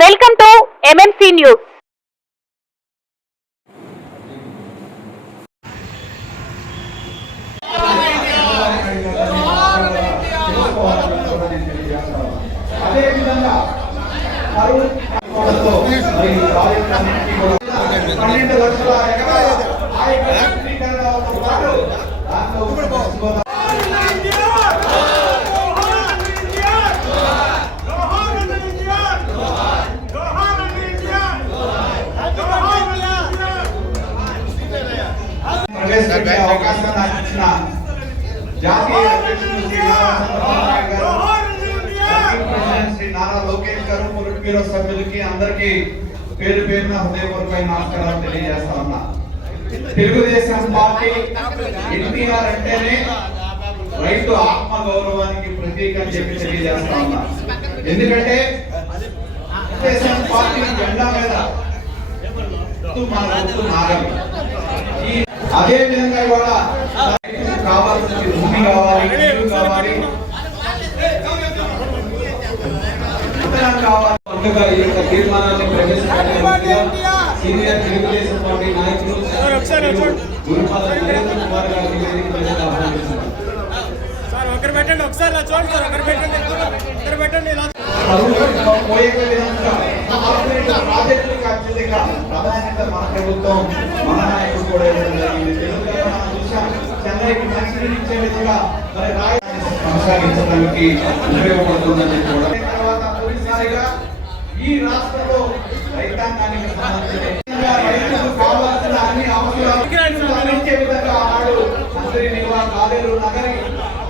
Welcome to MNC news. జాతీయ అధ్యక్షులు శ్రీ నారా లోకేష్ గారు, పొలిట్ బ్యూరో సభ్యులకి అందరికీ పేరు పేరున హృదయపూర్వకమైన నమస్కారాలు తెలియజేస్తా ఉన్నా. తెలుగుదేశం పార్టీ ఎన్టీఆర్ అంటేనే రైతు ఆత్మ గౌరవానికి ప్రతీక అని చెప్పి తెలియజేస్తా ఉన్నా. ఎందుకంటే తెలుగుదేశం పార్టీ జెండా మీద అదే విధంగా ఇవాళ కావాల్సిన భూమి కావాలి, నీరు కావాలి, పండుగ ఈ యొక్క తీర్మానాన్ని ప్రవేశపెట్టిన సీనియర్ తెలుగుదేశం పార్టీ నాయకులు గురుపాద నరేంద్ర కుమార్ గారికి ఆహ్వానిస్తున్నారు. ప్రాజెక్టులకు అత్యధిక ప్రాధాన్యత మన ప్రభుత్వం, మన నాయకులు కూడా చెన్నైకి మంచినీరు ఇచ్చే విధంగా కొనసాగించడానికి ఉపయోగపడుతుందని కూడా తర్వాత తొలిసారిగా ఈ రాష్ట్రంలో రైతాంగానికి రైతులకు కావాల్సిన అన్ని అవసరాలు అందించే విధంగా ఆనాడు మంత్రి నిల్వ కాలేరు నగరి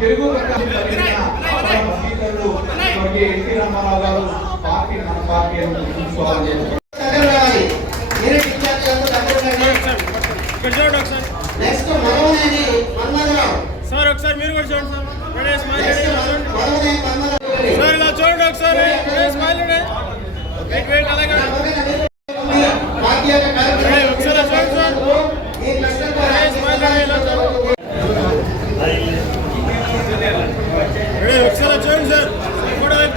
తెలుగు ఎన్టీ రామారావు గారు పార్టీ మన పార్టీ చూసుకోవాలని సార్ ఒకసారి మీరు కూడా చూడండి సార్ ఇలా చూడండి ఒకసారి అలాగే ఒకసారి చూడండి సార్ ఒకసారి చూడండి సార్ కూడా వైపు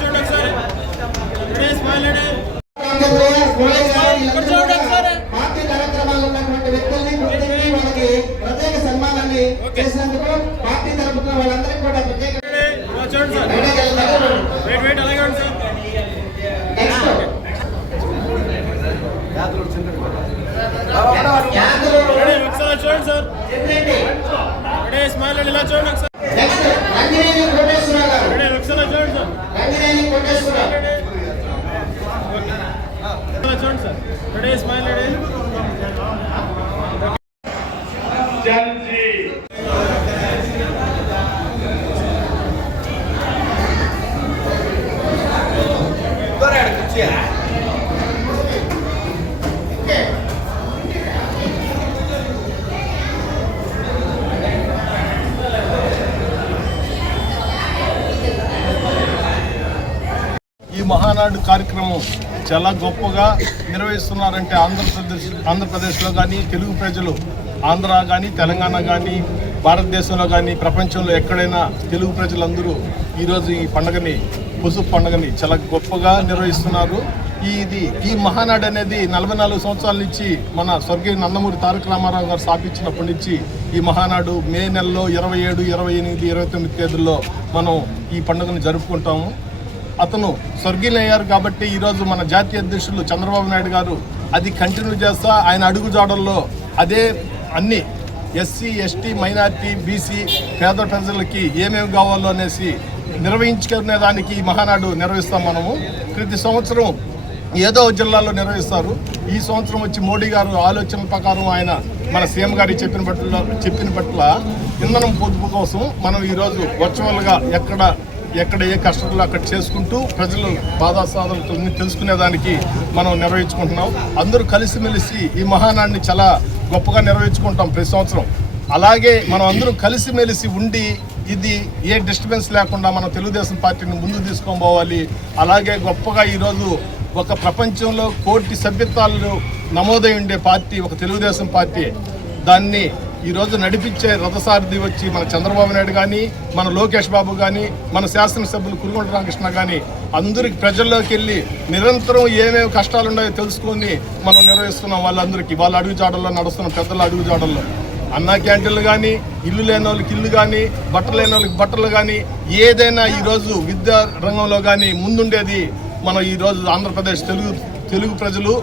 చూడండి ఒకసారి పార్టీ కార్యక్రమాల్లో ఉన్నటువంటి వ్యక్తుల్ని గుర్తించి వాళ్ళకి ప్రత్యేక సన్మానాన్ని చేసినందుకు పార్టీ తరపున వాళ్ళందరికీ కూడా ప్రత్యేక చూడండి సార్ అలాగే ఉంది సార్. ఒకసారి చూడండి సార్ స్మైల్ ఇలా చూడండి ఒకసారి. రంగినేని కోటేశ్వరరావు గారు ఒకసారి చూడండి సార్. రంగినేని కోటేశ్వరరావు చూడండి సార్. స్మైల్ ఈ మహానాడు కార్యక్రమం చాలా గొప్పగా నిర్వహిస్తున్నారంటే ఆంధ్రప్రదేశ్లో కానీ తెలుగు ప్రజలు ఆంధ్ర కానీ తెలంగాణ కానీ భారతదేశంలో కానీ ప్రపంచంలో ఎక్కడైనా తెలుగు ప్రజలందరూ ఈరోజు ఈ పండుగని పసుపు పండుగని చాలా గొప్పగా నిర్వహిస్తున్నారు. ఈ మహానాడు అనేది 44 సంవత్సరాల నుంచి మన స్వర్గీయ నందమూరి తారక రామారావు గారు స్థాపించినప్పటి నుంచి ఈ మహానాడు మే నెలలో 27, 28, 29 తేదీల్లో మనం ఈ పండుగను జరుపుకుంటాము. అతను స్వర్గీయులయ్యారు కాబట్టి ఈరోజు మన జాతీయ అధ్యక్షులు చంద్రబాబు నాయుడు గారు అది కంటిన్యూ చేస్తా ఆయన అడుగుజాడల్లో అదే అన్ని ఎస్సీ, ఎస్టీ, మైనారిటీ, బీసీ పేద ప్రజలకి ఏమేమి కావాలో అనేసి నిర్వహించుకునే దానికి ఈ మహానాడు నిర్వహిస్తాం. మనము ప్రతి సంవత్సరం ఏదో జిల్లాలో నిర్వహిస్తారు. ఈ సంవత్సరం వచ్చి మోడీ గారు ఆలోచన ప్రకారం ఆయన మన సీఎం గారి చెప్పిన పట్ల ఇంధనం పొదుపు కోసం మనం ఈరోజు వర్చువల్గా ఎక్కడ ఏ కష్టాలు అక్కడ చేసుకుంటూ ప్రజలు బాధాసాధనతో తెలుసుకునేదానికి మనం నిర్వహించుకుంటున్నాం. అందరూ కలిసిమెలిసి ఈ మహానాడిని చాలా గొప్పగా నిర్వహించుకుంటాం ప్రతి సంవత్సరం. అలాగే మనం అందరూ కలిసిమెలిసి ఉండి ఇది ఏ డిస్టర్బెన్స్ లేకుండా మన తెలుగుదేశం పార్టీని ముందుకు తీసుకొని పోవాలి. అలాగే గొప్పగా ఈరోజు ఒక ప్రపంచంలో 1 కోటి సభ్యత్వాలు నమోదై ఉండే పార్టీ ఒక తెలుగుదేశం పార్టీ. దాన్ని ఈరోజు నడిపించే రథసారథి వచ్చి మన చంద్రబాబు నాయుడు కానీ, మన లోకేష్ బాబు కానీ, మన శాసనసభ్యులు కురుగొండ రామకృష్ణ కానీ అందరికి ప్రజల్లోకి వెళ్ళి నిరంతరం ఏమేమి కష్టాలు ఉన్నాయో తెలుసుకొని మనం నిర్వహిస్తున్నాం. వాళ్ళందరికీ వాళ్ళ అడుగుజాడల్లో నడుస్తున్నాం, పెద్దల అడుగుజాడల్లో. అన్నా క్యాంటీన్లు కానీ, ఇల్లు లేని వాళ్ళకి ఇల్లు కానీ, బట్టలు లేని వాళ్ళకి బట్టలు కానీ, ఏదైనా ఈరోజు విద్యా రంగంలో కానీ ముందుండేది మనం ఈరోజు ఆంధ్రప్రదేశ్ తెలుగు ప్రజలు,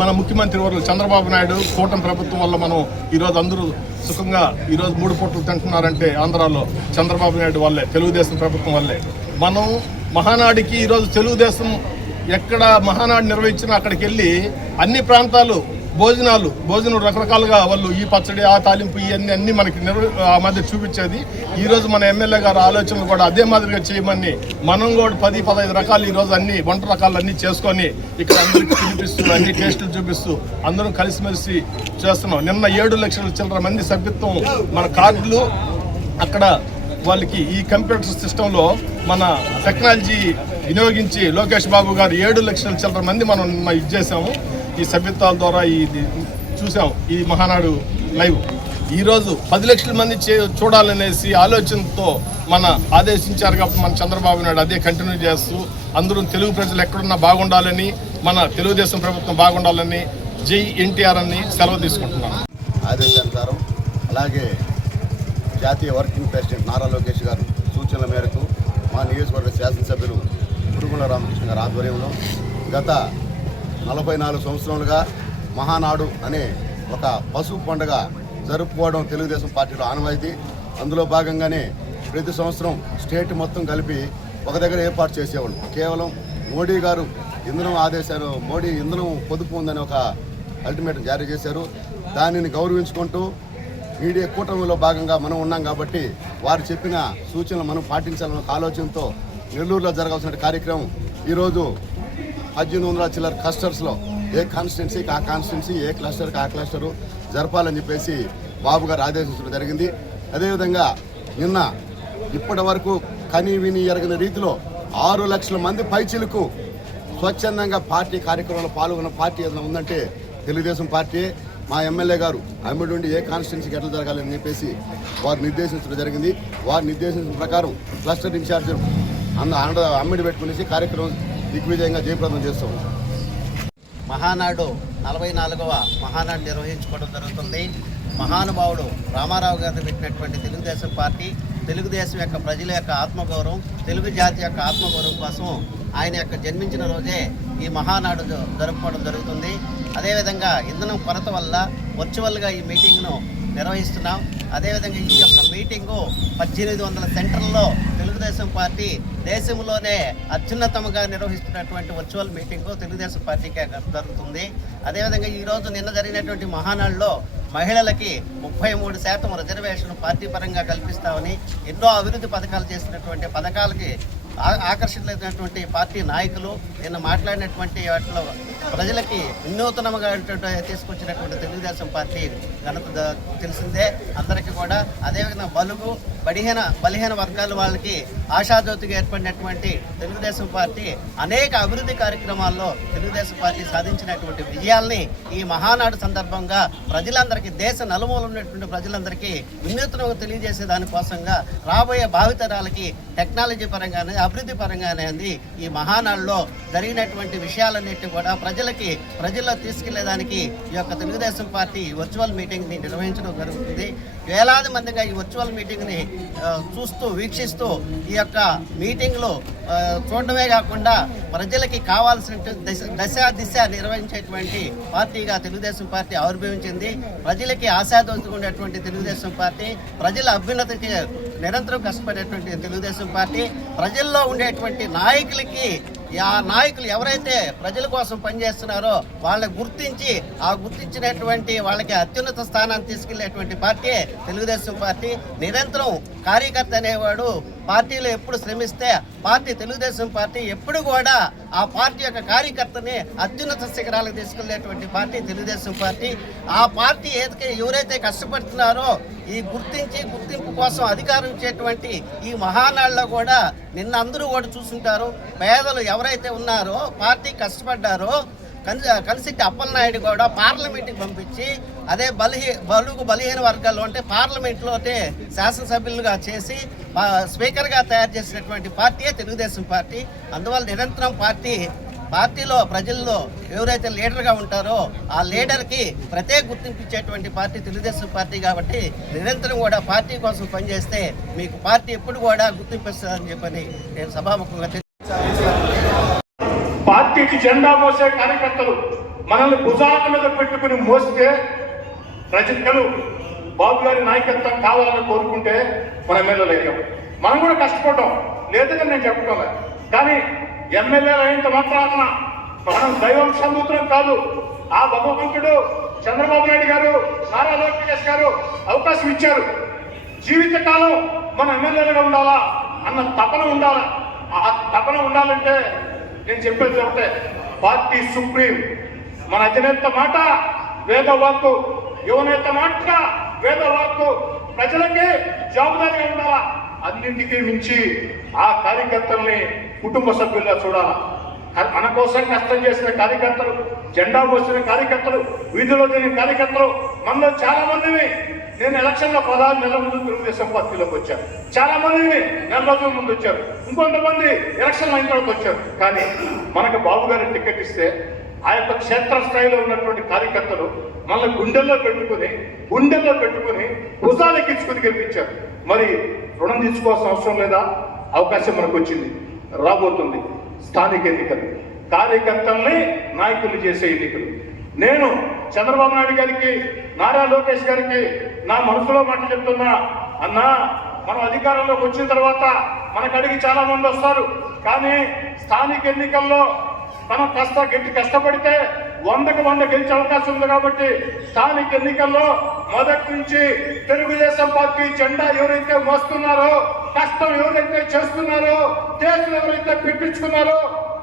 మన ముఖ్యమంత్రి వర్యులు చంద్రబాబు నాయుడు కూటమి ప్రభుత్వం వల్ల మనం ఈరోజు అందరూ సుఖంగా ఈరోజు 3 పూటలు తింటున్నారంటే ఆంధ్రాలో చంద్రబాబు నాయుడు వల్లే, తెలుగుదేశం ప్రభుత్వం వల్లే. మనం మహానాడికి ఈరోజు తెలుగుదేశం ఎక్కడ మహానాడు నిర్వహించినా అక్కడికి వెళ్ళి అన్ని ప్రాంతాలు భోజనం రకరకాలుగా వాళ్ళు ఈ పచ్చడి, ఆ తాలింపు, ఇవన్నీ అన్నీ మనకి ఆ మధ్య చూపించేది. ఈరోజు మన ఎమ్మెల్యే గారు ఆలోచనలు కూడా అదే మాదిరిగా చేయమని మనం కూడా 10-15 రకాలు ఈరోజు అన్ని వంట రకాలు అన్నీ చేసుకొని ఇక్కడ అందరికీ చూపిస్తూ అన్ని టేస్టులు చూపిస్తూ అందరం కలిసిమెలిసి చేస్తున్నాం. నిన్న 7 లక్షల చిల్లర మంది సభ్యత్వం మన కార్డులు అక్కడ వాళ్ళకి ఈ కంప్యూటర్ సిస్టంలో మన టెక్నాలజీ వినియోగించి లోకేష్ బాబు గారు 7 లక్షల చిల్లర మంది మనం ఇది చేసాము. ఈ సభ్యత్వాల ద్వారా ఇది చూసాం. ఈ మహానాడు లైవ్ ఈరోజు 10 లక్షల మంది చూడాలనేసి ఆలోచనతో మన ఆదేశించారు. కాబట్టి మన చంద్రబాబు నాయుడు అదే కంటిన్యూ చేస్తూ అందరూ తెలుగు ప్రజలు ఎక్కడున్నా బాగుండాలని, మన తెలుగుదేశం ప్రభుత్వం బాగుండాలని జై ఎన్టీఆర్ అని సెలవు తీసుకుంటున్నాను. ఆదేశానుసారం అలాగే జాతీయ వర్కింగ్ ప్రెసిడెంట్ నారా లోకేష్ గారు సూచనల మేరకు మా నియోజకవర్గ శాసనసభ్యులు కురుగొండ రామకృష్ణ గారి ఆధ్వర్యంలో గత 44 సంవత్సరాలుగా మహానాడు అనే ఒక పశువు పండుగ జరుపుకోవడం తెలుగుదేశం పార్టీలో ఆనవాయితీ. అందులో భాగంగానే ప్రతి సంవత్సరం స్టేట్ మొత్తం కలిపి ఒక దగ్గర ఏర్పాటు చేసేవాళ్ళు. కేవలం మోడీ గారు మోడీ ఇంధనం పొదుపు ఉందని ఒక అల్టిమేటం జారీ చేశారు. దానిని గౌరవించుకుంటూ మీడియా కూటమిలో భాగంగా మనం ఉన్నాం కాబట్టి వారు చెప్పిన సూచనలు మనం పాటించాలన్న ఆలోచనతో నెల్లూరులో జరగాల్సిన కార్యక్రమం ఈరోజు 1800 చిల్లర క్లస్టర్స్లో ఏ కాన్స్టిట్యున్సీకి ఆ కాన్స్టిట్యున్సీ, ఏ క్లస్టర్కి ఆ క్లస్టరు జరపాలని చెప్పేసి బాబు గారు ఆదేశించడం జరిగింది. అదేవిధంగా నిన్న ఇప్పటి వరకు కని విని ఎరగిన రీతిలో 6 లక్షల మంది పైచిలకు స్వచ్ఛందంగా పార్టీ కార్యక్రమంలో పాల్గొన్న పార్టీ ఏదైనా ఉందంటే తెలుగుదేశం పార్టీ. మా ఎమ్మెల్యే గారు అమ్మిడి నుండి ఏ కాన్స్టిట్యున్సీకి ఎట్లా జరగాలని చెప్పేసి వారు నిర్దేశించడం జరిగింది. వారు నిర్దేశించిన ప్రకారం క్లస్టర్ ఇన్ఛార్జ్ అమ్మిడి పెట్టుకునేసి కార్యక్రమం దిగ్విజయంగా జయప్రదం చేస్తాం. మహానాడు 44వ మహానాడు నిర్వహించుకోవడం జరుగుతుంది. మహానుభావుడు రామారావు గారు పెట్టినటువంటి తెలుగుదేశం పార్టీ, తెలుగుదేశం యొక్క ప్రజల యొక్క ఆత్మగౌరవం, తెలుగు జాతి యొక్క ఆత్మగౌరవం కోసం ఆయన యొక్క జన్మించిన రోజే ఈ మహానాడు జరుపుకోవడం జరుగుతుంది. అదేవిధంగా ఇంధనం కొరత వల్ల వర్చువల్గా ఈ మీటింగ్ను నిర్వహిస్తున్నాం. అదేవిధంగా ఈ యొక్క మీటింగు 1800 సెంటర్లలో తెలుగుదేశం పార్టీ దేశంలోనే అత్యున్నతంగా నిర్వహిస్తున్నటువంటి వర్చువల్ మీటింగు తెలుగుదేశం పార్టీకే జరుగుతుంది. అదేవిధంగా ఈరోజు నిన్న జరిగినటువంటి మహానాడులో మహిళలకి 33% రిజర్వేషన్ పార్టీ పరంగా కల్పిస్తామని, ఎన్నో అభివృద్ధి పథకాలు చేసినటువంటి పథకాలకి ఆకర్షితులైనటువంటి పార్టీ నాయకులు నిన్న మాట్లాడినటువంటి వాటిలో ప్రజలకి వినూతనంగా తీసుకొచ్చినటువంటి తెలుగుదేశం పార్టీ ఘనత తెలిసిందే అందరికీ కూడా. అదేవిధంగా బలహీన వర్గాల వాళ్ళకి ఆశాజ్యోతిగా ఏర్పడినటువంటి తెలుగుదేశం పార్టీ అనేక అభివృద్ధి కార్యక్రమాల్లో తెలుగుదేశం పార్టీ సాధించినటువంటి విజయాల్ని ఈ మహానాడు సందర్భంగా ప్రజలందరికీ, దేశ నలుమూల ఉన్నటువంటి ప్రజలందరికీ వినూత్నంగా తెలియజేసే దానికోసంగా రాబోయే భావితరాలకి టెక్నాలజీ పరంగానే, అభివృద్ధి పరంగానే ఈ మహానాడులో జరిగినటువంటి విషయాలన్నింటినీ కూడా ప్రజల్లో తీసుకెళ్లేదానికి ఈ యొక్క తెలుగుదేశం పార్టీ వర్చువల్ మీటింగ్ని నిర్వహించడం జరుగుతుంది. వేలాది మందిగా ఈ వర్చువల్ మీటింగ్ని వీక్షిస్తూ ఈ యొక్క మీటింగ్లో చూడడమే కాకుండా ప్రజలకి కావాల్సిన దిశ నిర్వహించేటువంటి పార్టీగా తెలుగుదేశం పార్టీ ఆవిర్భవించింది. ప్రజలకి ఆశాదోషంగా ఉండేటువంటి తెలుగుదేశం పార్టీ, ప్రజల అభ్యున్నతికి నిరంతరం కష్టపడేటువంటి తెలుగుదేశం పార్టీ, ప్రజల్లో ఉండేటువంటి నాయకులకి ఆ నాయకులు ఎవరైతే ప్రజల కోసం పనిచేస్తున్నారో వాళ్ళని గుర్తించి గుర్తించినటువంటి వాళ్ళకి అత్యున్నత స్థానాన్ని తీసుకెళ్లేటువంటి పార్టీ తెలుగుదేశం పార్టీ. నిరంతరం కార్యకర్త అనేవాడు పార్టీలో ఎప్పుడు శ్రమిస్తే తెలుగుదేశం పార్టీ ఎప్పుడు కూడా ఆ పార్టీ యొక్క కార్యకర్తని అత్యున్నత శిఖరాలకు తీసుకెళ్లేటువంటి పార్టీ తెలుగుదేశం పార్టీ. ఆ పార్టీ ఎవరైతే కష్టపడుతున్నారో ఈ గుర్తింపు కోసం అధికారం ఇచ్చేటువంటి ఈ మహానాడులో కూడా నిన్న అందరూ కూడా చూసుంటారు. పేదలు ఎవరైతే ఉన్నారో పార్టీ కష్టపడ్డారో కనిసిట్టి అప్పలనాయుడు కూడా పార్లమెంట్కి పంపించి అదే బలుగు బలహీన వర్గాల్లో అంటే పార్లమెంట్లో అంటే శాసనసభ్యులుగా చేసి స్పీకర్గా తయారు చేసినటువంటి పార్టీయే తెలుగుదేశం పార్టీ. అందువల్ల నిరంతరం పార్టీలో ప్రజల్లో ఎవరైతే లీడర్గా ఉంటారో ఆ లీడర్కి ప్రత్యేక గుర్తింపు ఇచ్చేటువంటి పార్టీ తెలుగుదేశం పార్టీ. కాబట్టి నిరంతరం కూడా పార్టీ కోసం పనిచేస్తే మీకు పార్టీ ఎప్పుడు కూడా గుర్తింపు ఇస్తుందని చెప్పని నేను సభాముఖంగా పార్టీకి జెండా మోసే కార్యకర్తలు మనల్ని భుజాల మీద పెట్టుకుని మోస్తే ప్రజలు బాబు గారి నాయకత్వం కావాలని కోరుకుంటే మన ఎమ్మెల్యేలు అయ్యాం. మనం కూడా కష్టపడ్డాం, లేదని నేను చెప్పటం. కానీ ఎమ్మెల్యేలు అయినంత మాత్రాన మనం దైవం సముద్రం కాదు. ఆ భగవంతుడు చంద్రబాబు నాయుడు గారు, నారా లోకేష్ గారు అవకాశం ఇచ్చారు. జీవితకాలం మన ఎమ్మెల్యేలుగా ఉండాలా అన్న తపన ఉండాలా. ఆ తపన ఉండాలంటే నేను చెప్పేది ఒకటే, పార్టీ సుప్రీం. మన అధినేత మాట వేదవాక్కు, యువనేత మాట వేదవాక్కు. ప్రజలకి జవాబుదారీగా ఉండాలా. అన్నింటికీ మించి ఆ కార్యకర్తల్ని కుటుంబ సభ్యులుగా చూడాలా. మన కోసం కష్టం చేసిన కార్యకర్తలు, జెండా మోసిన కార్యకర్తలు, వీధిలో తిరిగిన కార్యకర్తలు మనలో చాలా మందిని నేను ఎలక్షన్లో 16 నెలల ముందు తెలుగుదేశం పార్టీలోకి వచ్చాను. చాలా మందిని నెల రోజుల ముందు వచ్చారు, ఇంకొంతమంది ఎలక్షన్లు అయిన తర్వాత వచ్చారు. కానీ మనకు బాబు గారి టికెట్ ఇస్తే ఆ యొక్క క్షేత్రస్థాయిలో ఉన్నటువంటి కార్యకర్తలు మన గుండెల్లో పెట్టుకుని భుజాలు ఎక్కించుకుని గెలిపించారు. మరి రుణం తీసుకోవాల్సిన అవసరం లేదా? అవకాశం మనకు వచ్చింది, రాబోతుంది. స్థానిక ఎన్నికలు, కార్యకర్తల్ని నాయకులు చేసే ఎన్నికలు. నేను చంద్రబాబు నాయుడు గారికి, నారా లోకేష్ గారికి నా మనసులో మాట చెప్తున్నా. అన్నా, మనం అధికారంలోకి వచ్చిన తర్వాత మనకు అడిగి చాలా మంది వస్తారు. కానీ స్థానిక ఎన్నికల్లో మనం కష్టపడితే 100కు 100 గెలిచే అవకాశం ఉంది. కాబట్టి స్థానిక ఎన్నికల్లో మొదటి నుంచి తెలుగుదేశం పార్టీ జెండా ఎవరైతే మోస్తున్నారో, కష్టం ఎవరైతే చేస్తున్నారో, కేసులు ఎవరైతే పెట్టించుకున్నారో,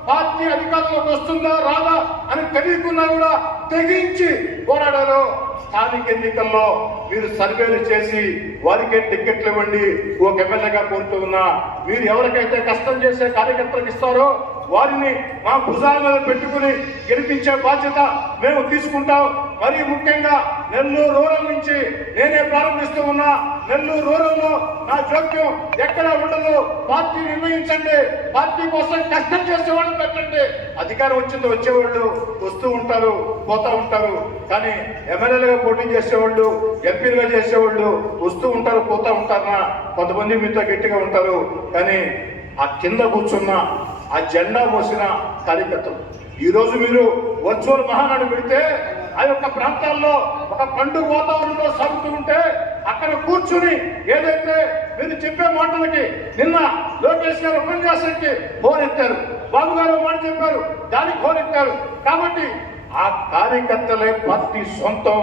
పార్టీ అధికారంలోకి వస్తుందా రాదా అని తెలియకున్నా కూడా తెగించి పోరాడారో, స్థానిక ఎన్నికల్లో మీరు సర్వేలు చేసి వారికే టిక్కెట్లు ఇవ్వండి. ఒక ఎమ్మెల్యేగా కోరుతూ ఉన్నా, మీరు ఎవరికైతే కష్టం చేసే కార్యకర్తలకు ఇస్తారో వారిని మా భుజాల మీద పెట్టుకుని గెలిపించే బాధ్యత మేము తీసుకుంటాం. మరీ ముఖ్యంగా నెల్లూరు రూరల్ నుంచి నేనే ప్రారంభిస్తూ ఉన్నా. నెల్లూరు రూరల్లో నా జోక్యం ఎక్కడా ఉండదు. పార్టీ నిర్ణయించండి, పార్టీ కోసం కష్టం చేసేవాళ్ళు పెట్టండి. అధికారం వచ్చిందో వచ్చేవాళ్ళు వస్తూ ఉంటారు, పోతా ఉంటారు. కానీ ఎమ్మెల్యేలుగా పోటీ చేసేవాళ్ళు, ఎంపీలుగా చేసేవాళ్ళు వస్తూ ఉంటారు, పోతా ఉంటారన్నా. కొంతమంది మీతో గట్టిగా ఉంటారు. కానీ ఆ కింద కూర్చున్న, ఆ జెండా మోసిన కార్యకర్తలు ఈరోజు మీరు వర్చువల్ మహానాడు పెడితే ఆ యొక్క ప్రాంతాల్లో ఒక పండుగ వాతావరణంలో సాగుతూ ఉంటే అక్కడ కూర్చుని ఏదైతే మీరు చెప్పే మాటలకి నిన్న లోకేష్ గారు ఉపన్యాసానికి హోరెత్తారు, బాబు గారు మాట చెప్పారు, దానికి హోరెత్తారు. కాబట్టి ఆ కార్యకర్తలే పార్టీ సొంతం.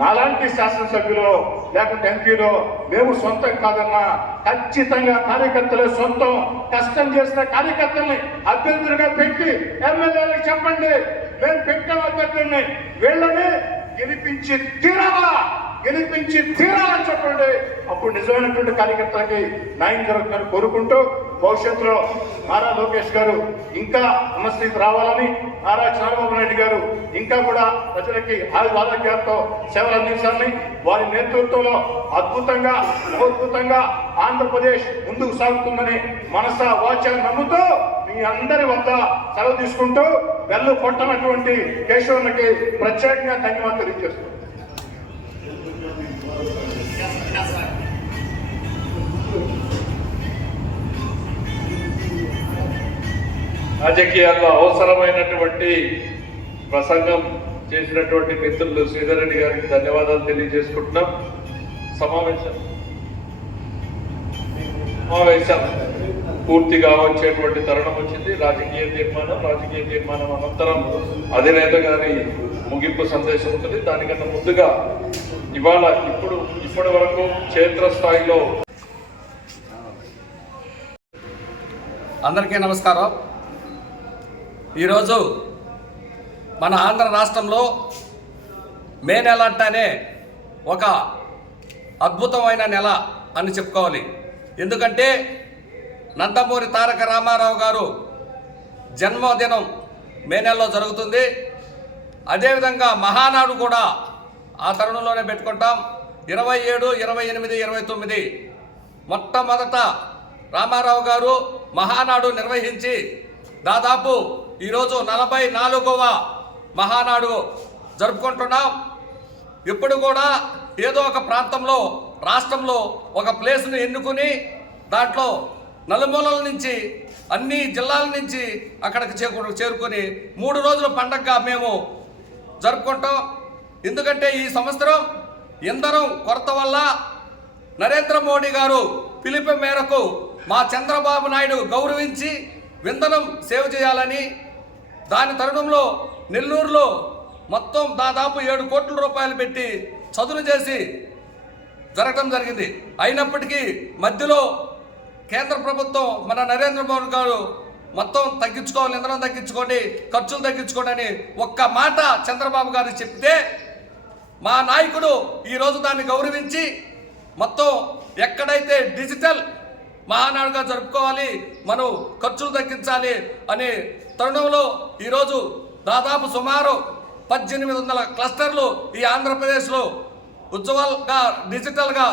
నాలాంటి శాసనసభ్యులు లేకుంటే ఎంపీలో మేము సొంతం కాదన్నా, ఖచ్చితంగా కార్యకర్తలే సొంతం. కష్టం చేసిన కార్యకర్తల్ని అభ్యర్థులుగా పెట్టి ఎమ్మెల్యేలకు చెప్పండి, మేము పెట్టాం అభ్యర్థుల్ని, వీళ్ళని గెలిపించి తీరాలని చెప్పండి. అప్పుడు నిజమైనటువంటి కార్యకర్తలకి న్యాయం జరుగుతుందని కోరుకుంటూ, భవిష్యత్తులో నారా లోకేష్ గారు ఇంకా ఉన్నస్థితికి రావాలని, నారా చంద్రబాబు నాయుడు గారు ఇంకా కూడా ప్రజలకి ఆరోగ్యాలతో సేవలు అందించాలని, వారి నేతృత్వంలో అద్భుతంగా ఆంధ్రప్రదేశ్ ముందుకు సాగుతుందని మనసా వాచా నమ్ముతూ మీ అందరి వద్ద సెలవు తీసుకుంటూ వెల్లు కొట్టనటువంటి కేశవులకి ప్రత్యేకంగా ధన్యవాదాలు తెలియజేస్తున్నాను. రాజకీయాల్లో అవసరమైనటువంటి ప్రసంగం చేసినటువంటి మిత్రులు శ్రీధర్ రెడ్డి గారికి ధన్యవాదాలు తెలియజేసుకుంటున్నాం. సమావేశం పూర్తిగా వచ్చేటువంటి తరుణం వచ్చింది. రాజకీయ తీర్మానం అనంతరం అధినేత గారి ముగింపు సందేశం ఉంటుంది. దానికన్నా ముందుగా ఇప్పటి వరకు క్షేత్రస్థాయిలో అందరికీ నమస్కారం. ఈరోజు మన ఆంధ్ర రాష్ట్రంలో మే నెల అంటేనే ఒక అద్భుతమైన నెల అని చెప్పుకోవాలి. ఎందుకంటే నందమూరి తారక రామారావు గారు జన్మదినం మే నెలలో జరుగుతుంది. అదేవిధంగా మహానాడు కూడా ఆ తరుణంలోనే పెట్టుకుంటాం. 27, 28, 29 మొట్టమొదట రామారావు గారు మహానాడు నిర్వహించి దాదాపు ఈరోజు 44వ మహానాడు జరుపుకుంటున్నాం. ఇప్పుడు కూడా ఏదో ఒక ప్రాంతంలో రాష్ట్రంలో ఒక ప్లేస్ను ఎన్నుకుని దాంట్లో నలుమూలల నుంచి అన్ని జిల్లాల నుంచి అక్కడికి చేరుకొని 3 రోజుల పండగగా మేము జరుపుకుంటాం. ఎందుకంటే ఈ సంవత్సరం ఇంధనం కొరత వల్ల నరేంద్ర మోడీ గారు పిలుపు మేరకు మా చంద్రబాబు నాయుడు గౌరవించి ఇంధనం సేవ్ చేయాలని దాని తరుణంలో నెల్లూరులో మొత్తం దాదాపు 7 కోట్ల రూపాయలు పెట్టి చదును చేసి జరగడం జరిగింది. అయినప్పటికీ మధ్యలో కేంద్ర ప్రభుత్వం మన నరేంద్ర మోడీ గారు మొత్తం తగ్గించుకోవాలి, ఇంధనం తగ్గించుకోండి, ఖర్చులు తగ్గించుకోండి అని ఒక్క మాట చంద్రబాబు గారు చెప్తే మా నాయకుడు ఈరోజు దాన్ని గౌరవించి మొత్తం ఎక్కడైతే డిజిటల్ మహానాడుగా జరుపుకోవాలి, మనం ఖర్చులు తగ్గించాలి అనే తరుణంలో ఈరోజు దాదాపు సుమారు 1800 క్లస్టర్లు ఈ ఆంధ్రప్రదేశ్లో ఉజ్వల్గా డిజిటల్గా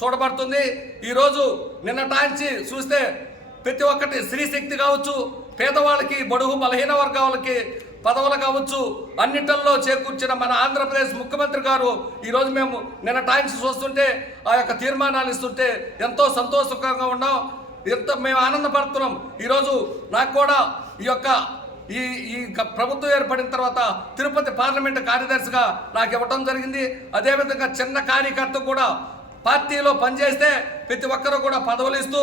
చూడబడుతుంది. ఈరోజు నిన్నటాంచి చూస్తే ప్రతి ఒక్కటి స్త్రీశక్తి కావచ్చు, పేదవాళ్ళకి, బడుగు బలహీన వర్గాలకి పదవులు కావచ్చు, అన్నింటిల్లో చేకూర్చిన మన ఆంధ్రప్రదేశ్ ముఖ్యమంత్రి గారు ఈరోజు మేము నిన్న టైమ్స్ చూస్తుంటే ఆ యొక్క తీర్మానాలు ఇస్తుంటే ఎంతో సంతోషకరంగా ఉన్నాం, ఎంతో మేము ఆనందపడుతున్నాం. ఈరోజు నాకు కూడా ఈ యొక్క ఈ ప్రభుత్వం ఏర్పడిన తర్వాత తిరుపతి పార్లమెంటు కార్యదర్శిగా నాకు ఇవ్వటం జరిగింది. అదేవిధంగా చిన్న కార్యకర్త కూడా పార్టీలో పనిచేస్తే ప్రతి ఒక్కరూ కూడా పదవులు ఇస్తూ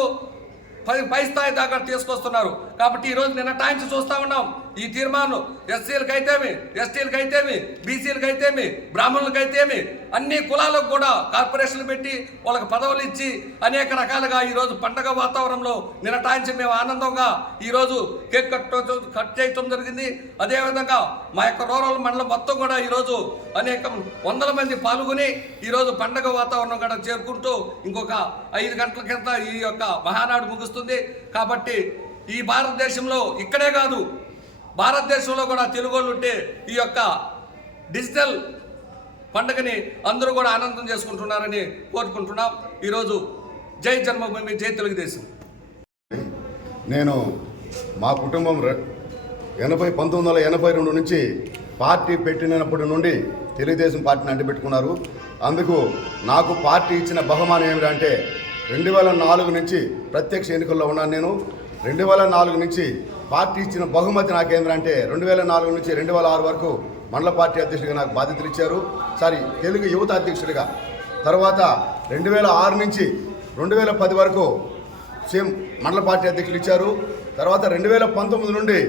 పై స్థాయి దాకా తీసుకొస్తున్నారు. కాబట్టి ఈరోజు నిన్న టైమ్స్ చూస్తూ ఉన్నాం ఈ తీర్మానం ఎస్సీలకు అయితేమి, ఎస్టీలకు అయితేమి, బీసీలకు అయితేమి, బ్రాహ్మణులకు అయితేమి అన్ని కులాలకు కూడా కార్పొరేషన్లు పెట్టి వాళ్ళకి పదవులు ఇచ్చి అనేక రకాలుగా ఈరోజు పండగ వాతావరణంలో నిన్న టైమ్స్ మేము ఆనందంగా ఈరోజు కేక్ కట్ చేయటం జరిగింది. అదేవిధంగా మా యొక్క రూరల్ మండలం మొత్తం కూడా ఈరోజు అనేక 100 మంది పాల్గొని ఈరోజు పండగ వాతావరణం కూడా చేరుకుంటూ ఇంకొక 5 గంటల కింద ఈ యొక్క మహానాడు ముగుస్తుంది. కాబట్టి ఈ భారతదేశంలో ఇక్కడే కాదు భారతదేశంలో కూడా తెలుగోళ్ళు ఉంటే ఈ యొక్క డిజిటల్ పండుగని అందరూ కూడా ఆనందం చేసుకుంటున్నారని కోరుకుంటున్నాం. ఈరోజు జై జన్మభూమి, జై తెలుగుదేశం. నేను మా కుటుంబం 1982 నుంచి పార్టీ పెట్టినప్పటి నుండి తెలుగుదేశం పార్టీని అంటిపెట్టుకున్నారు. అందుకు నాకు పార్టీ ఇచ్చిన బహుమానం ఏమిటంటే 2004 నుంచి ప్రత్యక్ష ఎన్నికల్లో ఉన్నాను. నేను 2004 నుంచి పార్టీ ఇచ్చిన బహుమతి నాకేంటంటే 2004 నుంచి 2006 వరకు మండల పార్టీ అధ్యక్షుడిగా నాకు బాధ్యతలు ఇచ్చారు. తెలుగు యువత అధ్యక్షుడిగా. తర్వాత 2006 నుంచి 2010 వరకు సేమ్ మండల పార్టీ అధ్యక్షులు ఇచ్చారు. తర్వాత 2019 నుండి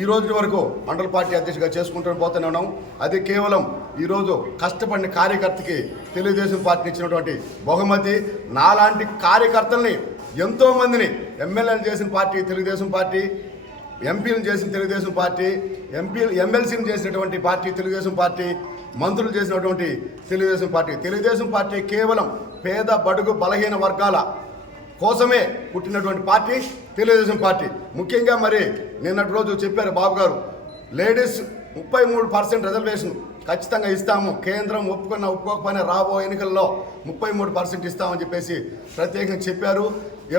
ఈ రోజు వరకు మండల పార్టీ అధ్యక్షుడిగా చేసుకుంటూ పోతూనే ఉన్నాం. అది కేవలం ఈరోజు కష్టపడిన కార్యకర్తకి తెలుగుదేశం పార్టీ ఇచ్చినటువంటి బహుమతి. నాలాంటి కార్యకర్తల్ని ఎంతోమందిని ఎమ్మెల్యేలు చేసిన పార్టీ తెలుగుదేశం పార్టీ, ఎంపీలను చేసిన తెలుగుదేశం పార్టీ, ఎమ్మెల్సీని చేసినటువంటి పార్టీ తెలుగుదేశం పార్టీ, మంత్రులు చేసినటువంటి తెలుగుదేశం పార్టీ. తెలుగుదేశం పార్టీ కేవలం పేద బడుగు బలహీన వర్గాల కోసమే పుట్టినటువంటి పార్టీ తెలుగుదేశం పార్టీ. ముఖ్యంగా మరి నిన్నటి రోజు చెప్పారు బాబు గారు, లేడీస్ 33% రిజర్వేషన్ ఖచ్చితంగా ఇస్తాము, కేంద్రం ఒప్పుకోకపోయినా రాబో ఎన్నికల్లో 33% ఇస్తామని చెప్పేసి ప్రత్యేకంగా చెప్పారు.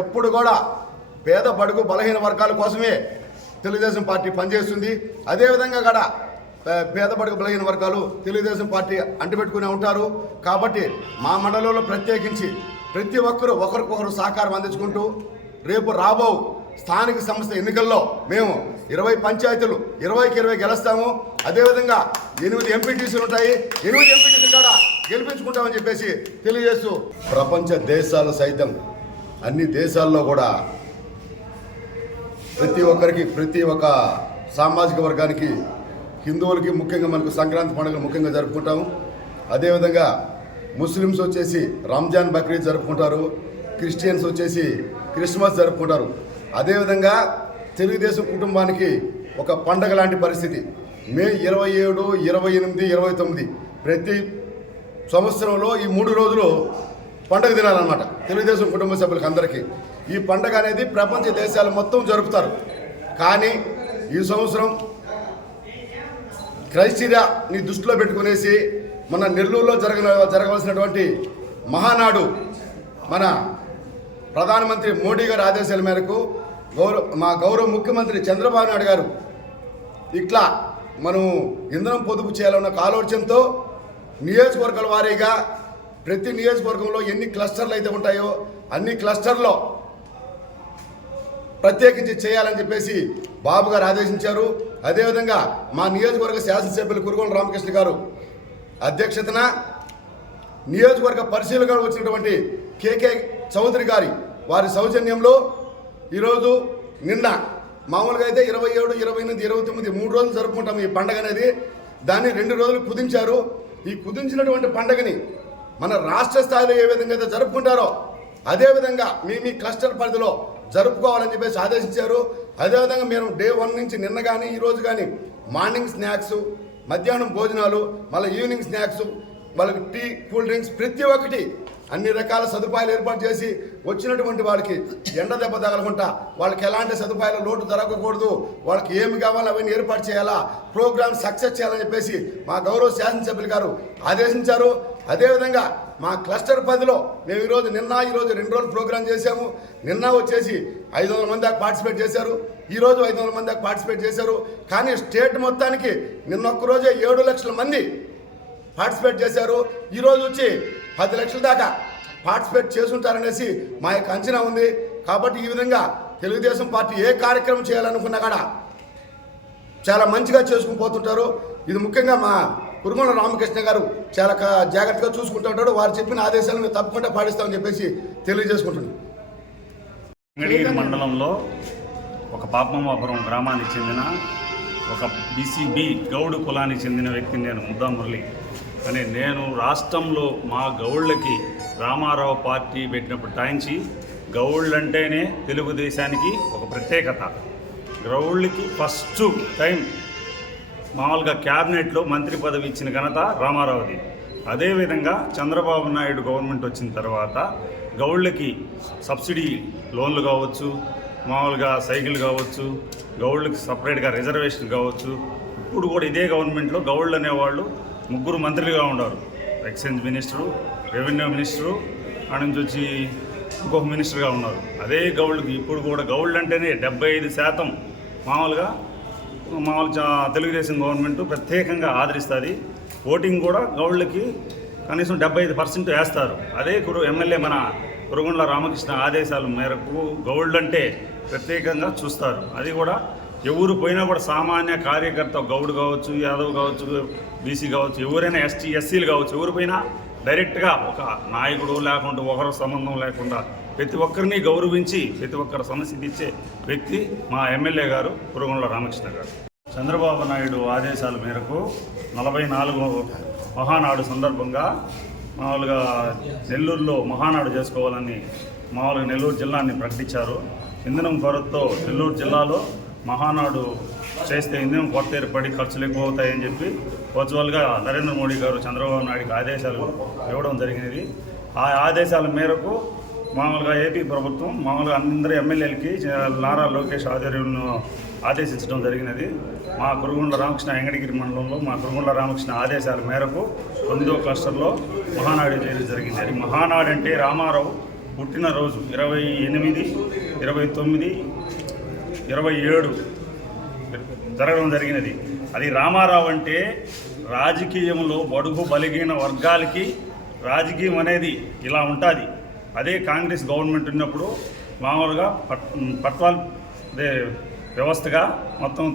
ఎప్పుడు కూడా పేద బడుగు బలహీన వర్గాల కోసమే తెలుగుదేశం పార్టీ పనిచేస్తుంది. అదేవిధంగా కూడా పేద బడుగు బలహీన వర్గాలు తెలుగుదేశం పార్టీ అంటిపెట్టుకునే ఉంటారు. కాబట్టి మా మండలంలో ప్రత్యేకించి ప్రతి ఒక్కరూ ఒకరికొకరు సహకారం అందించుకుంటూ రేపు రాబో స్థానిక సంస్థ ఎన్నికల్లో మేము 20 పంచాయతీలు 20కి 20 గెలుస్తాము. అదేవిధంగా 8 ఎంపీటీసీలు ఉంటాయి, 8 ఎంపీటీసీలు కూడా గెలిపించుకుంటామని చెప్పేసి తెలియజేస్తూ ప్రపంచ దేశాలు సైతం అన్ని దేశాల్లో కూడా ప్రతి ఒక్క సామాజిక వర్గానికి హిందువులకి ముఖ్యంగా మనకు సంక్రాంతి పండుగ ముఖ్యంగా జరుపుకుంటాము. అదేవిధంగా ముస్లిమ్స్ వచ్చేసి రంజాన్ బక్రీద్ జరుపుకుంటారు, క్రిస్టియన్స్ వచ్చేసి క్రిస్మస్ జరుపుకుంటారు. అదేవిధంగా తెలుగుదేశం కుటుంబానికి ఒక పండగ లాంటి పరిస్థితి. మే 27, 28, 29 ప్రతి సంవత్సరంలో ఈ 3 రోజులు పండగ దినాలన్నమాట తెలుగుదేశం కుటుంబ సభ్యులకు అందరికీ. ఈ పండగ అనేది ప్రపంచ దేశాలు మొత్తం జరుపుతారు. కానీ ఈ సంవత్సరం క్రైస్తీయాని దృష్టిలో పెట్టుకునేసి మన నెల్లూరులో జరగవలసినటువంటి మహానాడు మన ప్రధానమంత్రి మోడీ గారి ఆదేశాల మేరకు మా గౌరవ ముఖ్యమంత్రి చంద్రబాబు నాయుడు గారు ఇట్లా మనం ఇంధనం పొదుపు చేయాలన్న ఆలోచనతో నియోజకవర్గాల వారీగా ప్రతి నియోజకవర్గంలో ఎన్ని క్లస్టర్లు అయితే ఉంటాయో అన్ని క్లస్టర్లో ప్రత్యేకించి చేయాలని చెప్పేసి బాబు గారు ఆదేశించారు. అదేవిధంగా మా నియోజకవర్గ శాసనసభ్యులు కురుగొండ రామకృష్ణ గారు అధ్యక్షతన నియోజకవర్గ పరిశీలనగా వచ్చినటువంటి కేకే చౌదరి గారి వారి సౌజన్యంలో ఈరోజు నిన్న మామూలుగా అయితే 27, 28, 29 3 రోజులు జరుపుకుంటాం ఈ పండుగ అనేది. దాన్ని 2 రోజులు కుదించారు. ఈ కుదించినటువంటి పండుగని మన రాష్ట్ర స్థాయిలో ఏ విధంగా అయితే జరుపుకుంటారో అదేవిధంగా మీ క్లస్టర్ పరిధిలో జరుపుకోవాలని చెప్పేసి ఆదేశించారు. అదేవిధంగా మేము డే 1 నుంచి నిన్న కానీ ఈరోజు కానీ మార్నింగ్ స్నాక్స్, మధ్యాహ్నం భోజనాలు, మళ్ళీ ఈవినింగ్ స్నాక్స్, వాళ్ళకి టీ, కూల్ డ్రింక్స్ ప్రతి ఒక్కటి అన్ని రకాల సదుపాయాలు ఏర్పాటు చేసి వచ్చినటువంటి వాళ్ళకి ఎండ దెబ్బ తగలకుండా వాళ్ళకి ఎలాంటి సదుపాయాల లోటు జరగకూడదు, వాళ్ళకి ఏమి కావాలో అవన్నీ ఏర్పాటు చేయాలా, ప్రోగ్రామ్ సక్సెస్ చేయాలని చెప్పేసి మా గౌరవ శాసనసభ్యులు గారు ఆదేశించారు. అదేవిధంగా మా క్లస్టర్ 10లో మేము ఈరోజు 2 రోజులు ప్రోగ్రామ్ చేశాము. నిన్న వచ్చేసి 500 మంది దాకా పార్టిసిపేట్ చేశారు, ఈరోజు 500 మంది దాకా పార్టిసిపేట్ చేశారు. కానీ స్టేట్ మొత్తానికి నిన్న ఒక్కరోజే 7 లక్షల మంది పార్టిసిపేట్ చేశారు. ఈరోజు వచ్చి 10 లక్షల దాకా పార్టిసిపేట్ చేసుంటారనేసి మా యొక్క అంచనా ఉంది. కాబట్టి ఈ విధంగా తెలుగుదేశం పార్టీ ఏ కార్యక్రమం చేయాలనుకున్నా కూడా చాలా మంచిగా చేసుకుని పోతుంటారు. ఇది ముఖ్యంగా మా కురుగొండ రామకృష్ణ గారు చాలా జాగ్రత్తగా చూసుకుంటూ ఉంటాడు. వారు చెప్పిన ఆదేశాలను మేము తప్పకుండా పాటిస్తామని చెప్పేసి తెలియజేసుకుంటున్నాం. వెంకటగిరి మండలంలో ఒక పాపమాపురం గ్రామానికి చెందిన ఒక బీసీబీ గౌడు కులానికి చెందిన వ్యక్తిని నేను ముద్దా మురళి అని నేను రాష్ట్రంలో మా గౌళ్ళకి రామారావు పార్టీ పెట్టినప్పుడు టాయించి గౌళ్ళంటేనే తెలుగుదేశానికి ఒక ప్రత్యేకత. గౌళ్ళకి ఫస్ట్ టైం మామూలుగా క్యాబినెట్లో మంత్రి పదవి ఇచ్చిన ఘనత రామారావుది. అదేవిధంగా చంద్రబాబు నాయుడు గవర్నమెంట్ వచ్చిన తర్వాత గౌళ్ళకి సబ్సిడీ లోన్లు కావచ్చు, మామూలుగా సైకిల్ కావచ్చు, గౌళ్ళకి సపరేట్గా రిజర్వేషన్ కావచ్చు. ఇప్పుడు కూడా ఇదే గవర్నమెంట్లో గౌళ్ళు అనేవాళ్ళు 3 మంత్రులుగా ఉన్నారు. ఎక్సైజ్ మినిస్టరు, రెవెన్యూ మినిస్టరు, ఆ నుంచి వచ్చి ఇంకొక మినిస్టర్గా ఉన్నారు. అదే గౌళ్ళకి ఇప్పుడు కూడా గౌళ్ళు అంటేనే 75% మామూలుగా తెలుగుదేశం గవర్నమెంట్ ప్రత్యేకంగా ఆదరిస్తుంది. ఓటింగ్ కూడా గౌళ్ళకి కనీసం 75% వేస్తారు. అదే ఎమ్మెల్యే మన కురుగొండ రామకృష్ణ ఆదేశాల మేరకు గౌళ్ళు అంటే ప్రత్యేకంగా చూస్తారు. అది కూడా ఎవరు పోయినా కూడా సామాన్య కార్యకర్త గౌడు కావచ్చు, యాదవ్ కావచ్చు, బీసీ కావచ్చు, ఎవరైనా ఎస్టీ ఎస్సీలు కావచ్చు, ఎవరు పోయినా డైరెక్ట్గా ఒక నాయకుడు లేకుండా ఒకరు సంబంధం లేకుండా ప్రతి ఒక్కరిని గౌరవించి ప్రతి ఒక్కరు సమస్య తీర్చే వ్యక్తి మా ఎమ్మెల్యే గారు కురుగొండ రామకృష్ణ గారు. చంద్రబాబు నాయుడు ఆదేశాల మేరకు 44వ మహానాడు సందర్భంగా మామూలుగా నెల్లూరులో మహానాడు చేసుకోవాలని మామూలుగా నెల్లూరు జిల్లాని ప్రకటించారు. ఇంధనం కొరతతో నెల్లూరు జిల్లాలో మహానాడు చేస్తే ఇంధనం కొరత ఏర్పడి ఖర్చులు ఎక్కువ అవుతాయని చెప్పి వర్చువల్గా నరేంద్ర మోడీ గారు చంద్రబాబు నాయుడుకి ఆదేశాలు ఇవ్వడం జరిగినది. ఆ ఆదేశాల మేరకు మామూలుగా ఏపీ ప్రభుత్వం మామూలుగా అందరి ఎమ్మెల్యేలకి నారా లోకేష్ ఆధ్వర్యంలో ఆదేశించడం జరిగినది. మా కురుగొండ రామకృష్ణ వెంకటగిరి మండలంలో మా కురుగొండ రామకృష్ణ ఆదేశాల మేరకు 9వ క్లస్టర్లో మహానాడు చేయడం జరిగింది. అది మహానాడు అంటే రామారావు పుట్టినరోజు 28, 29, 27 జరగడం జరిగినది. అది రామారావు అంటే రాజకీయంలో బడుగు బలిగిన వర్గాలకి రాజకీయం అనేది ఇలా ఉంటుంది. అదే కాంగ్రెస్ గవర్నమెంట్ ఉన్నప్పుడు మామూలుగా పట్వాల్ వ్యవస్థగా మొత్తం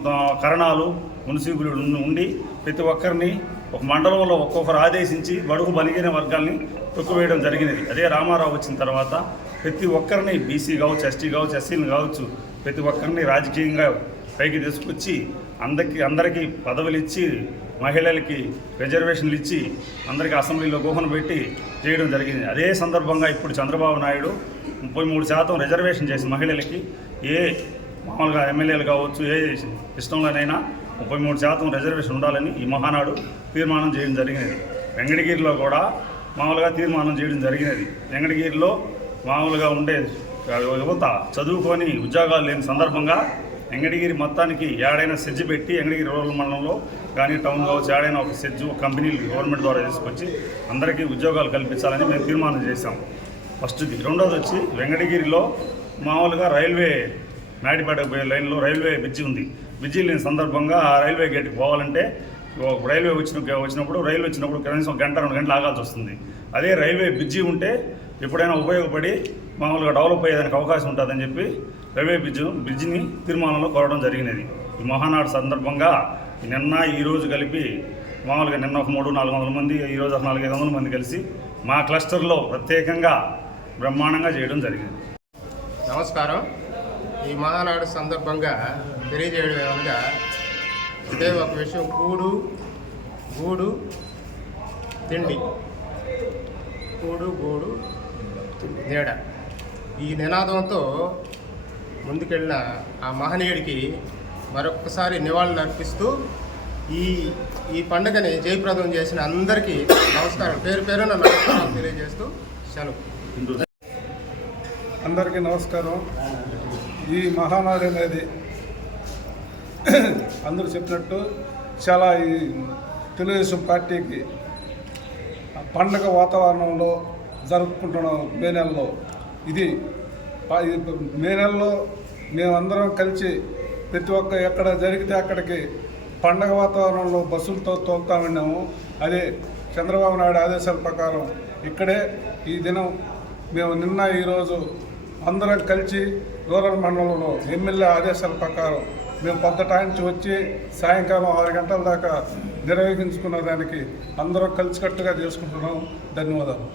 కరణాలు మున్సిపల్ ఉండి ప్రతి ఒక్కరిని ఒక మండలంలో ఒక్కొక్కరు ఆదేశించి బడుగు బలిగిన వర్గాల్ని తొక్కువేయడం జరిగినది. అదే రామారావు వచ్చిన తర్వాత ప్రతి ఒక్కరిని బీసీ కావచ్చు, ఎస్టీ కావచ్చు, ఎస్సీలు కావచ్చు, ప్రతి ఒక్కరిని రాజకీయంగా పైకి తీసుకొచ్చి అందరికీ పదవులు ఇచ్చి మహిళలకి రిజర్వేషన్లు ఇచ్చి అందరికీ అసెంబ్లీలో గుహను పెట్టి చేయడం జరిగింది. అదే సందర్భంగా ఇప్పుడు చంద్రబాబు నాయుడు 33% రిజర్వేషన్ చేసి మహిళలకి ఏ మామూలుగా ఎమ్మెల్యేలు కావచ్చు ఏ ఇష్టంలోనైనా 33% రిజర్వేషన్ ఉండాలని ఈ మహానాడు తీర్మానం చేయడం జరిగినది. వెంకటగిరిలో కూడా మామూలుగా తీర్మానం చేయడం జరిగినది. వెంకటగిరిలో మామూలుగా ఉండే యువత చదువుకొని ఉద్యోగాలు లేని సందర్భంగా వెంకటగిరి మొత్తానికి ఏడైనా సెజ్ పెట్టి వెంకటగిరి రూరల్ మండలంలో కానీ టౌన్ కావచ్చు ఏడైనా ఒక సెజ్ కంపెనీలు గవర్నమెంట్ ద్వారా తీసుకొచ్చి అందరికీ ఉద్యోగాలు కల్పించాలని మేము తీర్మానం చేశాం. ఫస్ట్ది. రెండోది వచ్చి వెంకటగిరిలో మామూలుగా రైల్వే నాయుడుపేట పోయే లైన్లో రైల్వే బ్రిడ్జి ఉంది. బ్రిడ్జి లేని సందర్భంగా ఆ రైల్వే గేట్కి పోవాలంటే రైల్వే వచ్చినప్పుడు రైలు వచ్చినప్పుడు కనీసం 1-2 గంటలు ఆగాల్సి వస్తుంది. అదే రైల్వే బ్రిడ్జి ఉంటే ఎప్పుడైనా ఉపయోగపడి మామూలుగా డెవలప్ అయ్యేదానికి అవకాశం ఉంటుందని చెప్పి రైల్వే బ్రిడ్జిని తీర్మానంలో కోరడం జరిగినది. ఈ మహానాడు సందర్భంగా నిన్న ఈరోజు కలిపి మామూలుగా నిన్న ఒక 300-400 మంది, ఈరోజు ఒక 400-500 మంది కలిసి మా క్లస్టర్లో ప్రత్యేకంగా బ్రహ్మాండంగా చేయడం జరిగింది. నమస్కారం. ఈ మహానాడు సందర్భంగా తెలియజేయడం ఏమనగా ఇదే ఒక విషయం, గూడు తిండి, గూడు నీడ, ఈ నినాదంతో ముందుకెళ్ళిన ఆ మహనీయుడికి మరొకసారి నివాళులు అర్పిస్తూ ఈ పండుగని జయప్రదం చేసిన అందరికీ నమస్కారం, పేరు పేరున నమస్కారం తెలియజేస్తూ సెలవు. అందరికీ నమస్కారం. ఈ మహానాడు అనేది అందరూ చెప్పినట్టు చాలా ఈ తెలుగుదేశం పార్టీకి పండగ వాతావరణంలో జరుపుకుంటున్నాం. మే నెలలో ఇది మే నెలలో మేమందరం కలిసి ప్రతి ఒక్క ఎక్కడ జరిగితే అక్కడికి పండగ వాతావరణంలో బస్సులతో తోలుతా ఉన్నాము. అదే చంద్రబాబు నాయుడు ఆదేశాల ప్రకారం ఇక్కడే ఈ దినం మేము నిన్న ఈరోజు అందరం కలిసి రూరల్ మండలంలో ఎమ్మెల్యే ఆదేశాల ప్రకారం మేము పొద్దుటాయించి వచ్చి సాయంకాలం 6 గంటల దాకా నిర్వహించుకున్న దానికి అందరం కలిసికట్టుగా చేసుకుంటున్నాం. ధన్యవాదాలు.